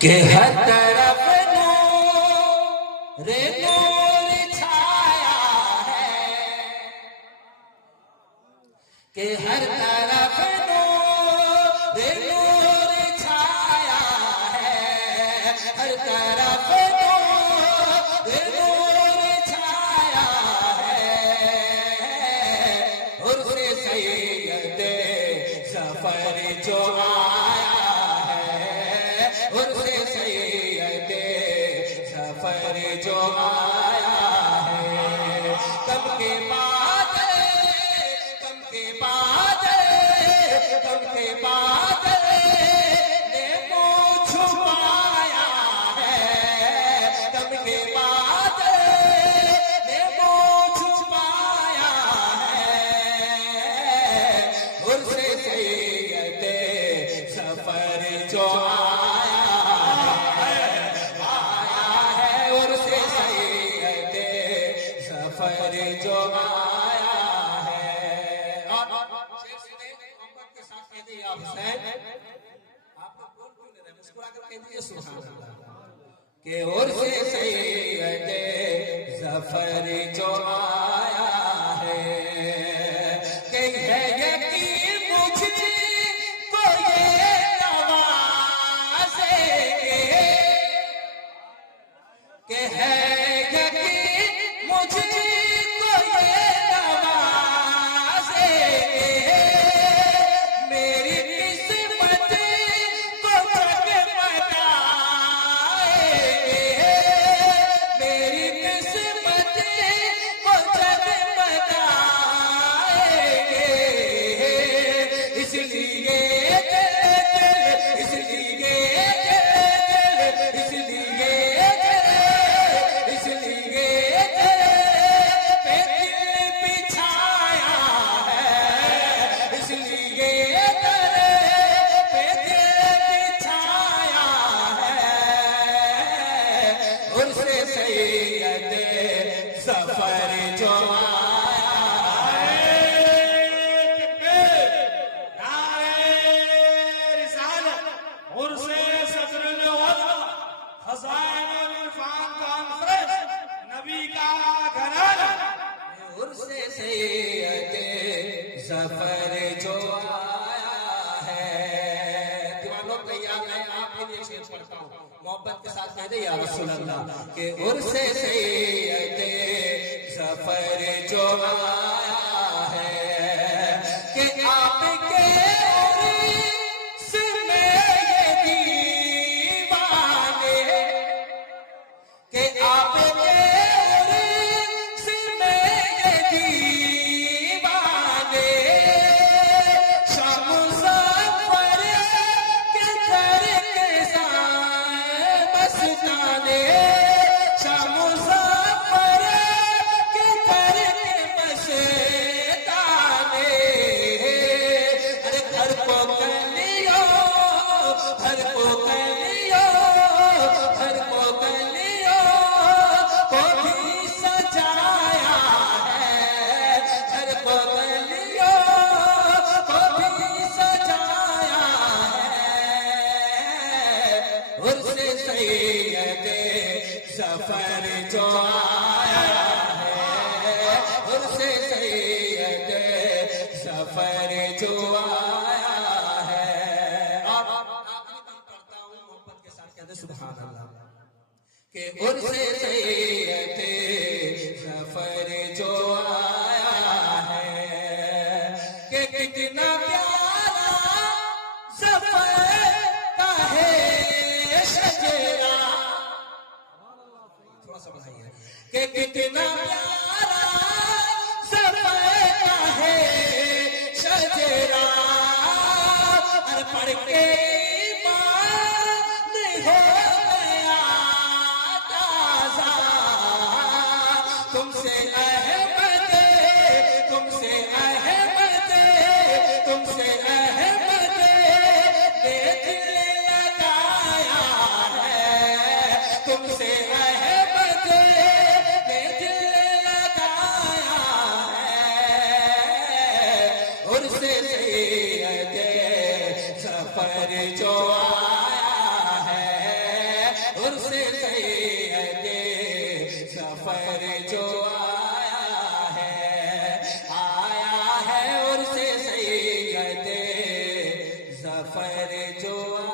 कि हर तरफ नूर नूर छाया है, कि हर तरफ नूर नूर छाया है, हर तरफ नूर नूर छाया है। उर्से सैयद सफर जो जो आया है, कम के बाद कम के बाद कम के बाद ने मुँह छुपाया है, कम के बाद ने मुँह छुपाया है। उर्से सैयद सफर जो सफर जो आया है। और शेर सुने मोहब्बत के साथ कह दिए आप हुसैन, आप लोग बोल क्यों नहीं रहे, मुस्कुरा कर कह दिए सुभान अल्लाह, कि उर्से सैयद सफर जो आया है, कि है यकीन मुझको ये नवाज़ेंगे, कि है यकीन मुझे सफर जो आया है, रिसालत उर्से सदरुल वज़ा खज़ाइनुल इरफान कॉन्फ्रेंस नबी का घराना, उर्से सैयद सफर जो आया है। दीवानों तैयार है, आपके लिए शेर पढ़ता हूँ, मोहब्बत के साथ कह दे या रसूल अल्लाह, कि उर्से सैयद सफर जो आया है, कि आपके उर्स में ये दीवाने, कि आपके उर्स में ये दीवाने, शामुज़फ़्फ़र के घर के साथ मस्ताने, शामुज़फ़्फ़र के घर के मस्ताने, अरे घर को गलियों, घर को गलियों, घर को गलियों को भी सजाया है, घर को गलियों को भी सजाया है। उर्से सैयद सफर जो आया है, उर्से सैयद सफर जो आया है। और आखिरी बात पढ़ता हूँ, मोहब्बत के साथ कहते सुभान अल्लाह, कि उर्से सैयद सफर जो आया है, कि कितना प्यारा सफर का है शजरा, थोड़ा सा बढ़ाइए, कि कितना प्यारा सफर का है शजरा, और पढ़ के ईमान हो गया ताज़ा, तुमसे अहमद, तुमसे अहमद, तुमसे अहमद ने दिल लगाया है, तुमसे अहमद ने दिल लगाया है। उर्से सैयद सफर जो आया है, सफर जो